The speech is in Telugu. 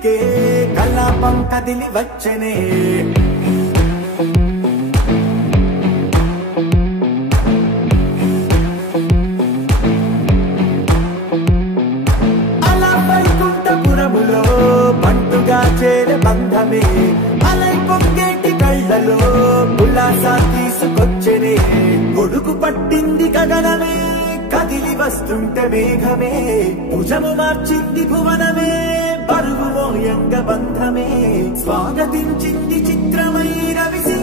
ఇంటికే కలాపం కదిలి వచ్చనే అలా వైకుంఠపురములో బంటుగా చేరే బంధమే అలై పొంగేటి కళ్ళలో ఉల్లాసా తీసుకొచ్చనే కొడుకు పట్టింది గగనమే కదిలి వస్తుంటే మేఘమే భుజము మార్చింది భువనమే బరువు మోయంగ బంధమే స్వాగతించింది చిత్రమై రవిసి